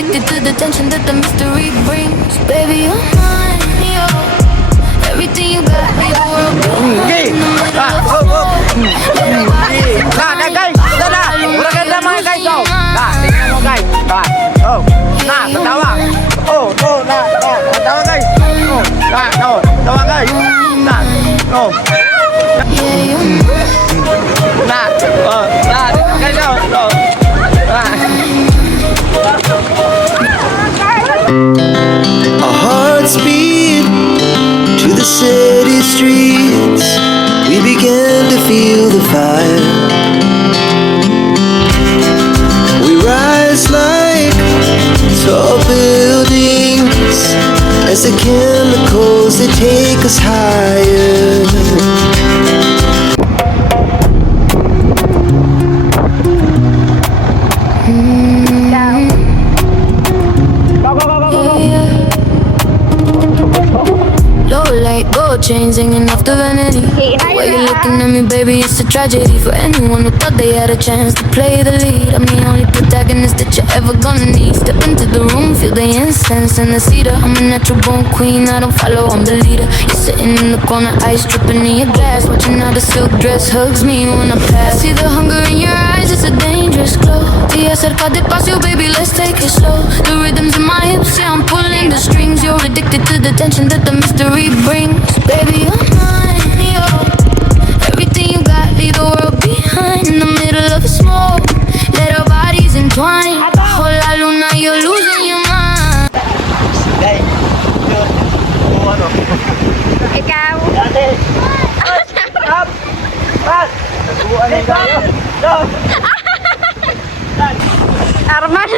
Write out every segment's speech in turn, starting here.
addicted to the tension that the mystery brings. Baby, you're mine, you're everything you got. Leave the world behind in the middle of the smoke. Let our bodies entwine. Guys, ito na. Uragan na mga guys. Oh, tingnan mo guys. Oh, tatawa. Oh, tatawa guys. Oh, tawa guys. Oh. Yeah, you're mine. Guys, Our hearts beat to the city streets. We began to feel the fire. We rise like tall buildings as the chemicals they take us higher. Low light, gold chains hanging off the vanity. The way you're looking at me, baby, it's a tragedy for anyone who thought they had a chance to play the lead. I'm the only protagonist that you're ever gonna need. Step into the room, feel the incense and the cedar. I'm a natural born queen, I don't follow, I'm the leader. You're sitting in the corner, ice dripping in your glass, watching how the silk dress hugs me when I pass. See the hunger in your eyes, it's a dangerous glow. Te acerca despacio, baby, let's take it slow. The rhythms in my hips, yeah, I'm pulling the strings. You're addicted to the tension that the mystery brings. Baby, you're mine, you're everything you got. Leave the world behind in the middle of the smoke. Let our bodies entwine. Oh, la luna, you're losing your mind. Ikaw. Arman.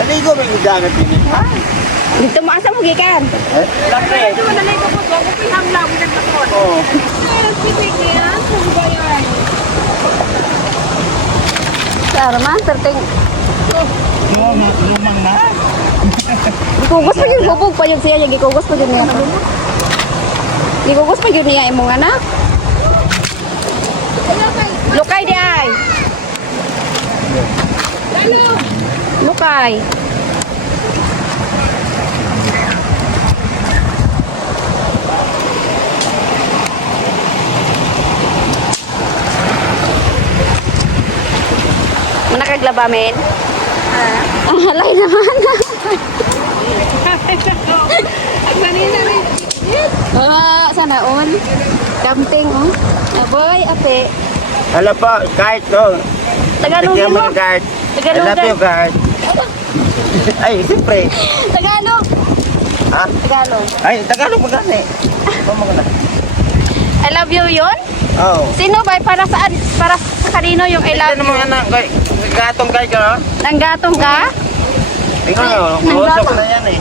Naligo ba yung dagat din? Dito mo asa mo gikan? Lapre. Oo. Arman, terting. Lumang na. Gikugos pa yun, bubog pa yun siya. Gikugos pa yun niya. Gikugos pa yun niya imong anak. Lukay di ay. Lukay. Manakaglabamin? Halay naman. Sana on. Camping, oh. Aboy, ate. Hello po, guys. Oh. Tagalogin mo. Guys. I Tagalog. love you, guys. Ay, siyempre. Tagalog. Ha? Tagalog. Ay, Tagalog magani. Ano na? I love you yun? Oh. Sino ba? Para saan? Para sa kanino yung I love Ito you? mga anak, guys. Gatong guys, ha? Nanggatong ka? Tingnan nyo, usok na yan eh.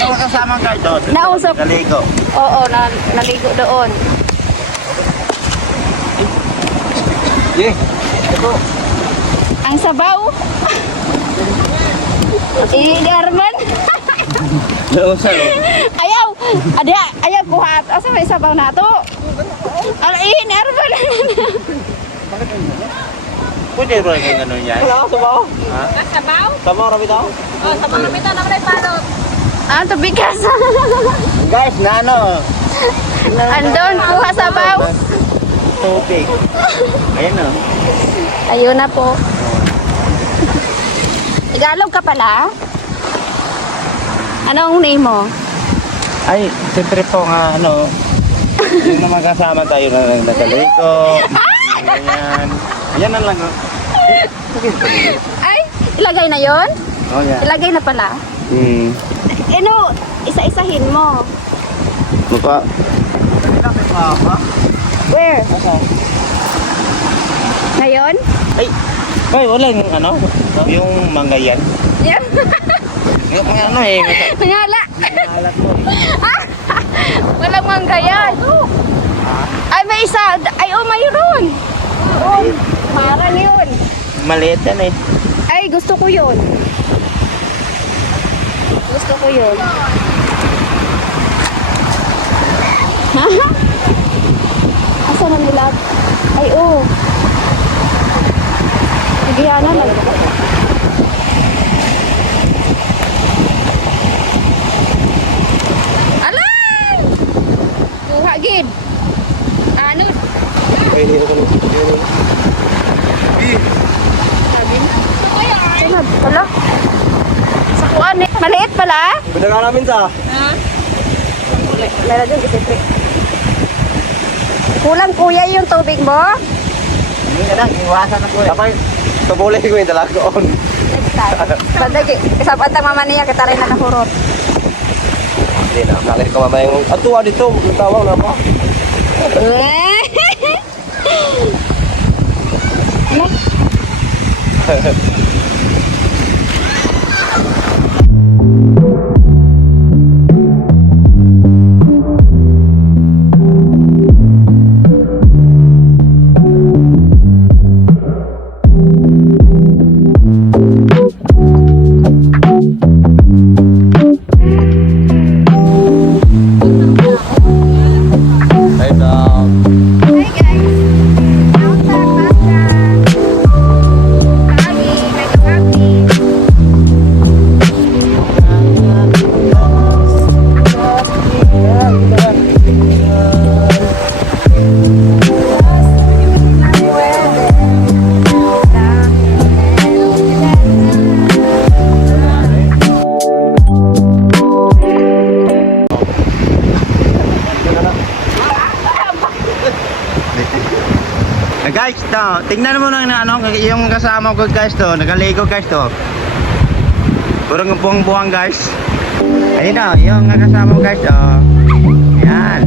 Yung kasama guys doon. Nausok. Naligo. Oo, naligo doon. Yeah. Ito. Ang sabaw. Ini Arman. Nausok. Ayaw. Ada, ayaw kuhat. Asa may sabaw na to? Ini Arman. Pwede ba yung ano yan? Wala, sabaw. Ha? Sabaw? Sabaw rami daw? Oh, sabaw na bitaw na may palot. Ah, tubigas. Guys, na ano? Andon, kuha sabaw. Tubig. Ayan o. Ayun na po. Tagalog ka pala? Anong name mo? Ay, siyempre po nga ano, yung naman kasama tayo na nagkaligo. Ayan. Ayan na lang. Ay, ilagay na yon? Oh, yeah. Ilagay na pala. Ano, isa-isahin mo. Baka. Where? Ngayon? Ay, wala yung ano, yung mangga yan. Yan. Yung mga ano eh. Nangala. Alat mo. Walang mangga yan. Ay, may isa. Ay, oh, mayroon. Oh, parang yun. Maliit yan eh. Ay, gusto ko yun. Gusto ko yun. Ha? Ay, oo. Sige, ano lang. Alay! Kuha, gid. Ano? Sabi na. Sunod, pala. Sa kuan eh. Maliit pala? Pinaka namin sa. Meron din, itipi. Kulang kuya yung tubig mo? Hindi na lang, iwasan ako eh. Tapay, tabulay ko yung dalagoon. Next time. Sadagi, isapat ang mama niya, kita rin na nahurot. Hindi na, kalit ko mamaya yung... Atuwa dito, tawag na pa. Ay, dog. Hi guys! Now sa Pasca! Lagi, nag-happy! Guys, to, tingnan mo na ano, yung kasama ko guys to, nagaligo guys to. Purang buwang-buwang guys. Ayun na, yung kasama ko guys to. Yan.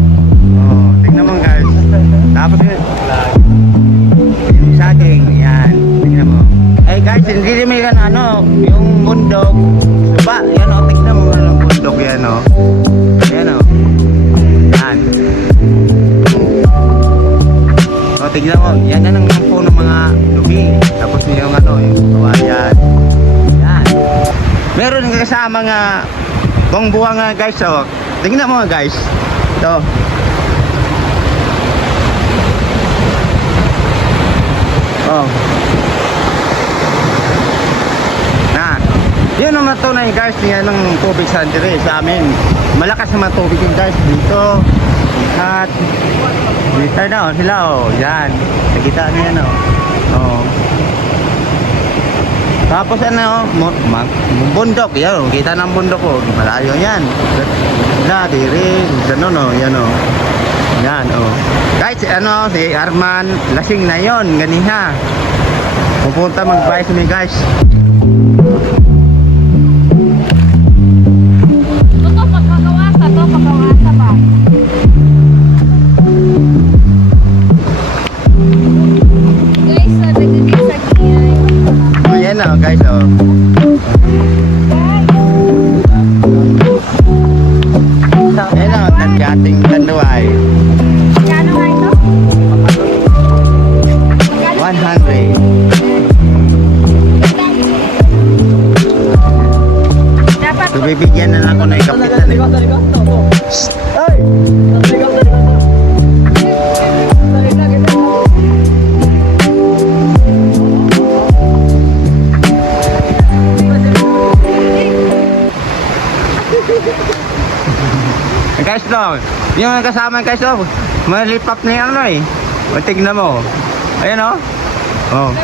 Oh, tingnan mo guys. Tapos yung saging, yan. Tingnan mo. Eh guys, hindi rin may ano, yung bundok. Diba? Yan o, tingnan mo yung bundok yan o. Yan o. Yan. O, tignan mo, yan ang puno ng mga lubi. Tapos yung ano, yung kawayan. Yan. Meron nga kasama nga buwang nga guys. O, tignan mo guys. Ito. Oh. Na. Yun ang matunay guys, yan ang tubig sa dire sa amin. Malakas naman tubig yun guys dito. At dito na oh, sila oh, yan. Nakita niyo yan oh. Oh. Tapos ano, bundok, yan oh, kita ng bundok oh, malayo yan. Sila, diri, gano'n oh, yan oh. Yan oh. Guys, ano, si Arman, lasing na yon, ganiha. Pupunta mag-buy sa guys. Ito, pagkakawasa ba? Guys, nagdidis sa kiyay. Ayan oh, guys oh. Ayan oh, nagdating tanduay. Kano nga ito? 100. Dapat So bibigyan na lang ako ng kapitan eh. Shh! Ay! Guys to, yung kasama guys to, malipap na yung ano eh. O tignan mo. Ayan o. Oh.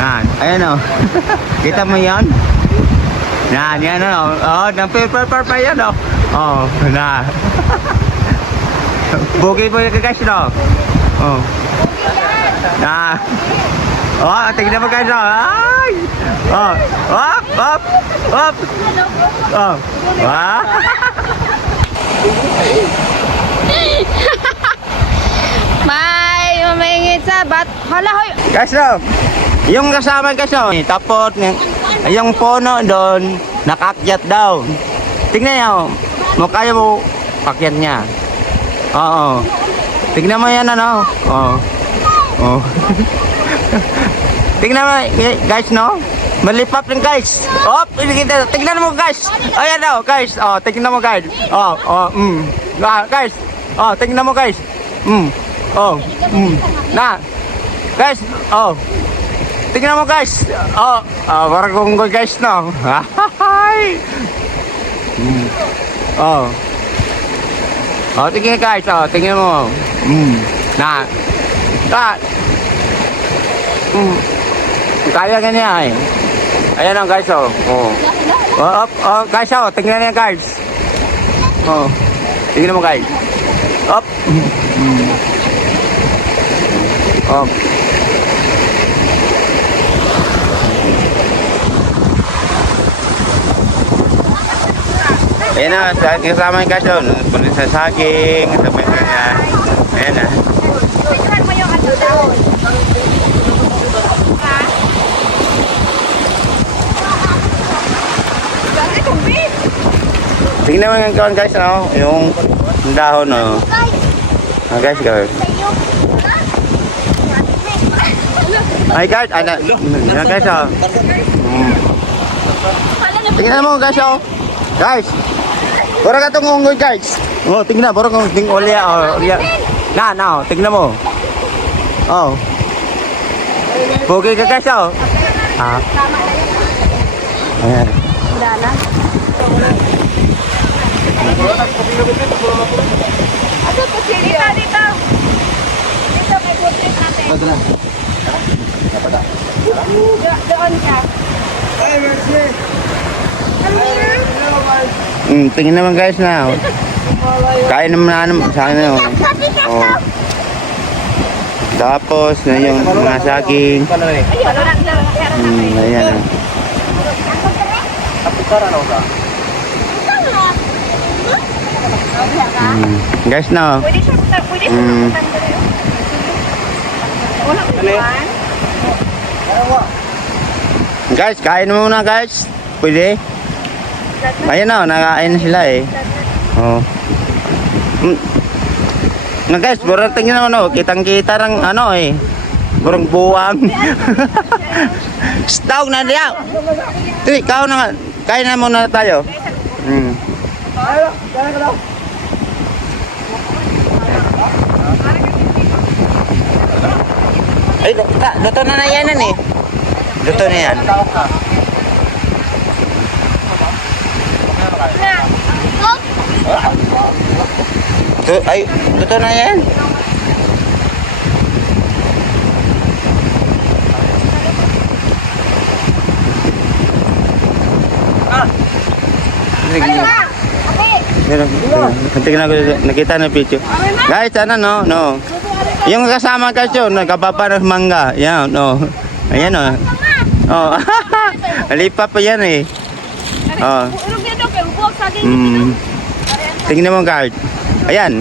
Yan, ayan o. Kita mo yan? Yan, yan o. Oh, nang-paper pa yan o. Oh, na. Bukid mo yung guys to. Oh. Na. Oh, tignan mo guys to. Ay! Oh, op, op, op. Oh. Wow. may mamingit sa bat. Hala, hoy. Guys, no, yung kasama guys, no, tapos yung puno doon, nakakyat daw. Tingnan nyo, mukha mo pakyat niya. Oo. Tingnan mo yan, ano. Oo. Oo. Tingnan mo, guys, no. Malipap lang guys. Oh, tingnan mo guys. Ayan daw, guys. Oh, tingnan mo guys. Oh, oh, guys. Oh, tingnan mo guys. Oh. Na. Guys, oh. Tingnan mo guys. Oh, parang kung guys no. Hi. Oh. Oh, tingnan guys. Oh, tingnan mo. Na. Ta. Kaya ganyan eh. Ayan ang guys oh. Oh. Oh, guys oh, tingnan niya guys. Oh. Tingnan mo guys. Up. Oh. Ayan na, kasama yung guys doon. Punta sa saging, sa mga ganyan. Ayan na. Tignan mo yung ano daw. Tingnan mo yung kawan guys, no? Yung dahon, no? Guys, guys. Ay guys, ano? Yan guys, oh. Tingnan mo guys, oh. Guys. Pura ka itong unggoy guys. Oh, tingnan, pura kong ting olya, oh. Na, tingnan mo. Oh. Pogi ka guys, oh. Ah. Ayan. Dito, dito. Dito, may portrait natin. Doon ka. Tingnan naman guys na. Oh. Kain naman na sa akin na. Oh. Tapos na yung mga saging. Ayan. Guys na. Pwede siya matanggal. Wala ko yan. Guys, kain mo muna guys. Pwede? Ayan na, nakain na sila eh. Oh. Na guys, burang tingnan naman oh. Kitang-kita ng ano eh. Burang buwang. Stawag na diyaw. Tiri, ikaw na nga. Kain na muna tayo. Ay, luto na yan eh. Luto na yan. Luto na yan. Tingnan ko, nakita na picture. Guys, ano no. Yung kasama guys yun, nagkapapa ng mangga. Yan, no. Ayan, no. Oh. Alipa pa yan eh. Oh. Tingnan mo guys. Ayan.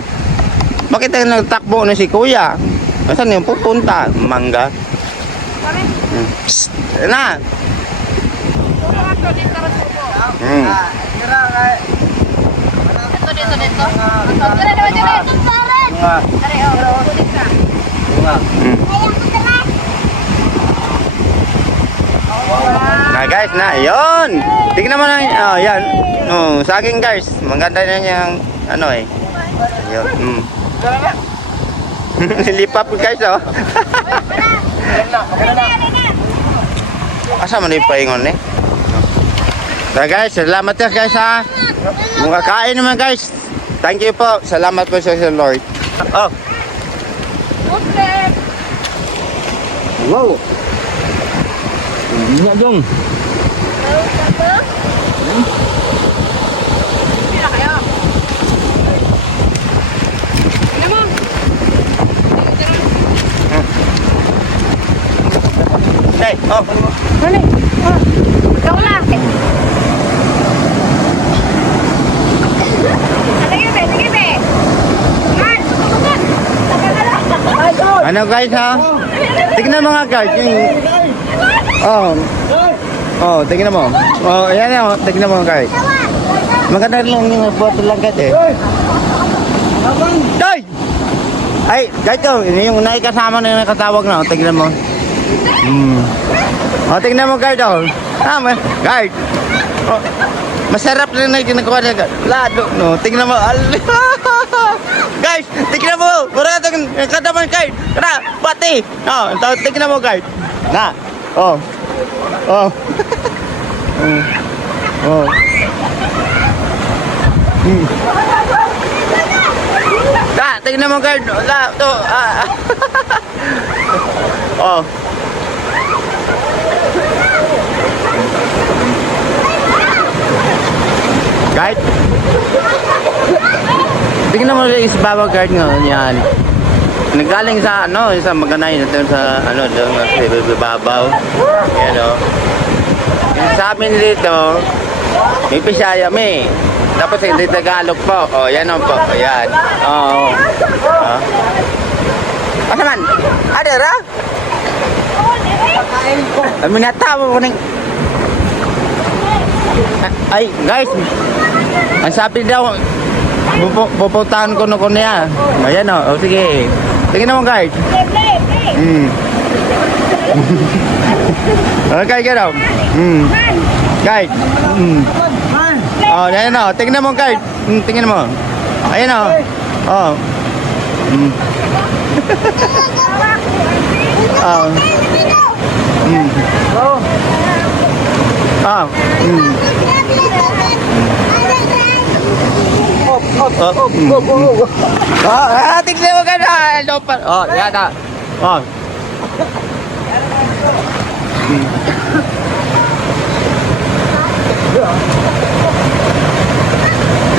Bakit nagtakbo na si kuya? Saan yung pupunta? Mangga. Psst. Na. Nah guys, nah yun. Tingnan mo na, oh yan. Oh, saging guys. Maganda na yung ano eh. Yun. Lipap guys oh. Asa man yung paingon eh. Nah guys, salamat ya guys ha. Mga kain naman guys. Thank you po. Salamat po sa Lord. Oh. Wow. Ini dong. Hey, oh. Mana? Oh. Ikaw na. Sige, be. Man, susunod. Ano guys ha? Tignan mo nga guys. Oh, tignan mo. Oh, ayan na. Tignan mo guys. Maganda lang yung bottle lang guys eh. Day! Ay, guys oh, yung naikasama na yung nakatawag na. Tignan mo. Oh, tignan mo guys oh. Guys. Oh, masarap rin na yung ginagawa niya. Lado, no. Tignan mo. Guys. guys. Tignan mo. Wala itong kadaman guys. Kana, pati. Tignan mo guys. Na. Oh. Oh. Oh. Tignan mo guys. To. Oh. Guard? Tingnan mo yung isbabaw guard ngayon yan. Nagaling sa sa Maganay natin sa doon sa ibabaw. Yan o. Sa amin dito, may Bisaya may. Tapos hindi Tagalog po. O, yan o po. Yan. Oo. Ano man? Ada ra? Minatawa mo ng... Ay, guys. Ang sabi daw, pupuntahan ko niya. Ayan o, sige. Tingnan mo guys. Okay, get out. Guys. Oh, ayan o. Tingnan mo guys. Tingnan mo. Ayan o. Oh. Oh. Ah. Tignan mo ka na. Oh, yan na. Oh.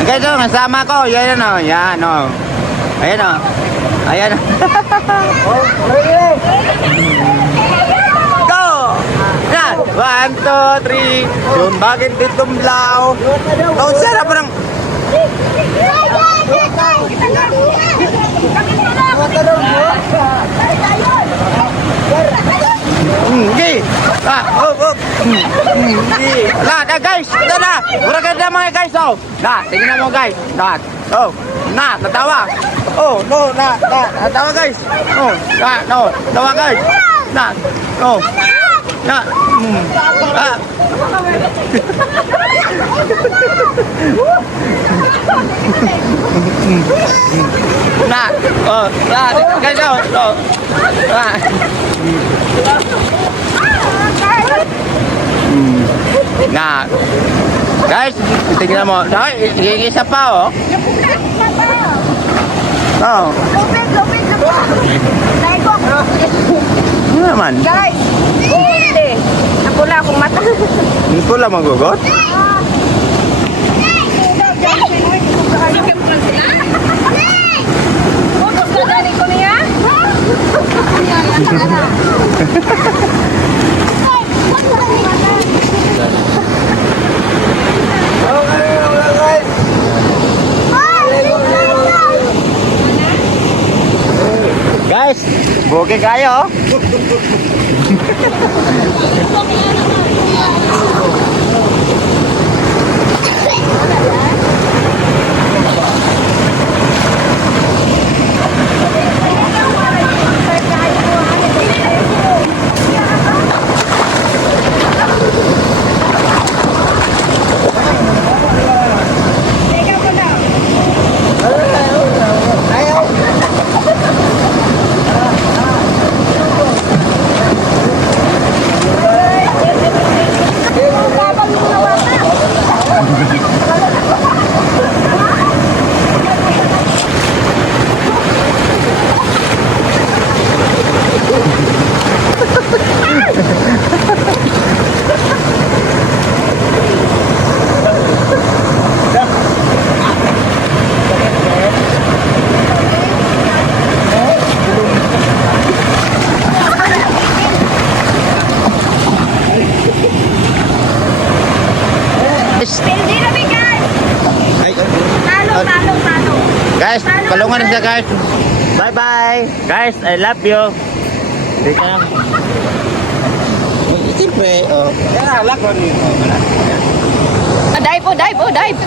Okay, ito, kasama ko. Yan o. Yan o. Ayan o. Ayan o. Go! Yan. 1, 2, 3. Yung bakit ditong blaw. Ang sarap ng... Okay. Na guys, ito na. Mura ganda mga guys, oh. Tingnan mo guys. Oh, natawa. Oh, no, natawa guys. Oh, tawa guys. Oh. Guys, guys, tingnan mo. Isa pa, oh. Oh. Ano naman? Guys, hindi. Napula akong mata. Hindi pula magugot? Utos na dali ko niya? Guys, buke kayo. Guys, palungan na siya guys. Bye-bye. Guys, I love you. Hindi ka lang. Siyempre, oh. Yan, alak ko nito. Dive.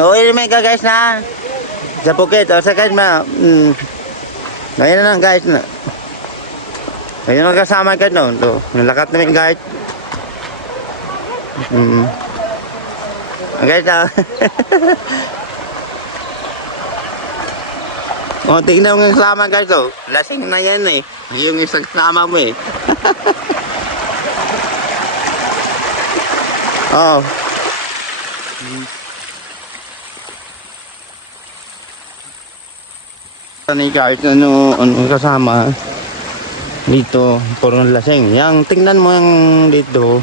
Uwi naman ka guys na. Sa Phuket. O sa guys ma. Ngayon na lang guys na. Ngayon na kasama guys no. Ito. Nalakat namin guys. Guys na. O tingnan mo yung kasama guys o. Lasing na yan eh. Yung isang kasama mo eh. Oh. Ni guys, ano kasama dito, puro lasing. Yang tingnan mo yung dito.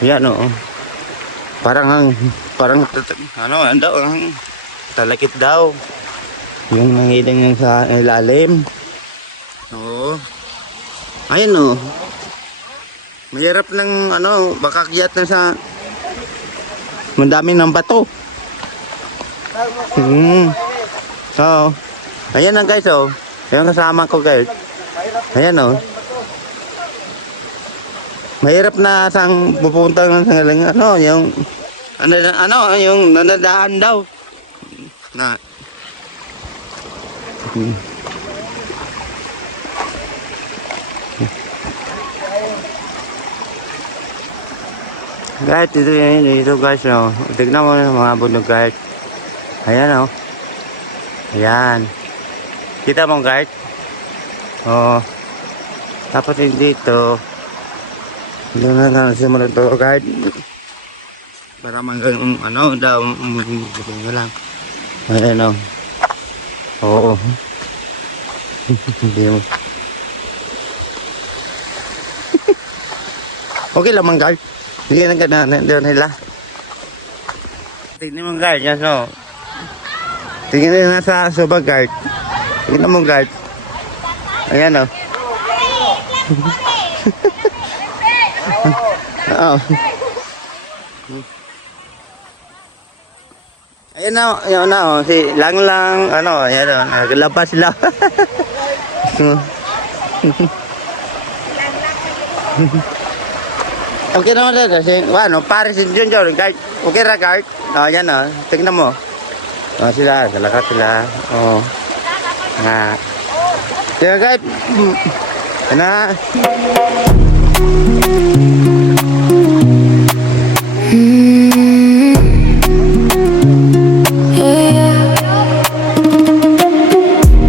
Yan oh. Parang ano daw, talakit daw. Yung nangiling yung sa ilalim. Oo. Ayun oh. Mahirap ng ano, bakakyat na sa mandami ng bato. So, ayan na guys oh. Ayan kasama ko guys. Ayan oh. Mahirap na sang pupunta ng ano, yung ano, yung nanadaan daw. Na. Guys, dito guys no. Tignan mo yung mga bundok guys. Ayan oh. Ayan. Kita mo guys? Oh. Tapos dito. Hindi na nga simulan to guys. Para manggang ano daw. Ano lang. Ayan oh. Oo. Hindi mo. Okay lang man guys. Hindi na gana nila. Tingnan mo guys. Yan no. Tingnan na sa subag guard. Tingnan mo guard. Ayan o. Oo. Ayan na, ayan na o. Si lang, ano, ayan o. Naglapas sila. Okay naman na. Ano, pare si John guard. Okay ra guard. O, ayan o. Tingnan mo. Oh sila, dalakat sila. Oh. Nah. Ya guys. Nah.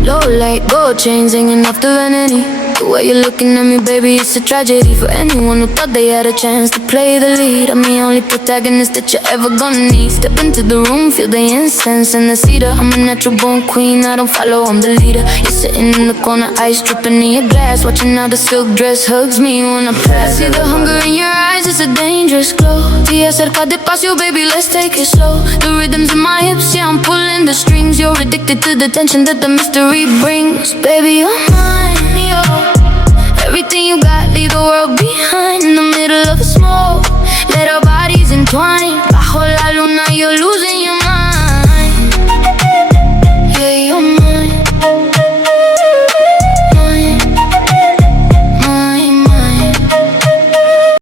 Low light, gold chains hanging off the vanity. The way you're looking at me, baby, it's a tragedy for anyone who thought they had a chance to play the lead. I'm the only protagonist that you're ever gonna need. Step into the room, feel the incense and the cedar. I'm a natural born queen, I don't follow, I'm the leader. You're sitting in the corner, ice dripping in your glass, watching how the silk dress hugs me when I pass. See the hunger in your eyes, it's a dangerous glow. Te acerca despacio, baby, let's take it slow. The rhythms in my hips, yeah, I'm pulling the strings. You're addicted to the tension that the mystery brings. Baby, you're mine, yo. Everything you got, leave the world behind. In the middle of the smoke, let our bodies entwine. Bajo la luna, you're losing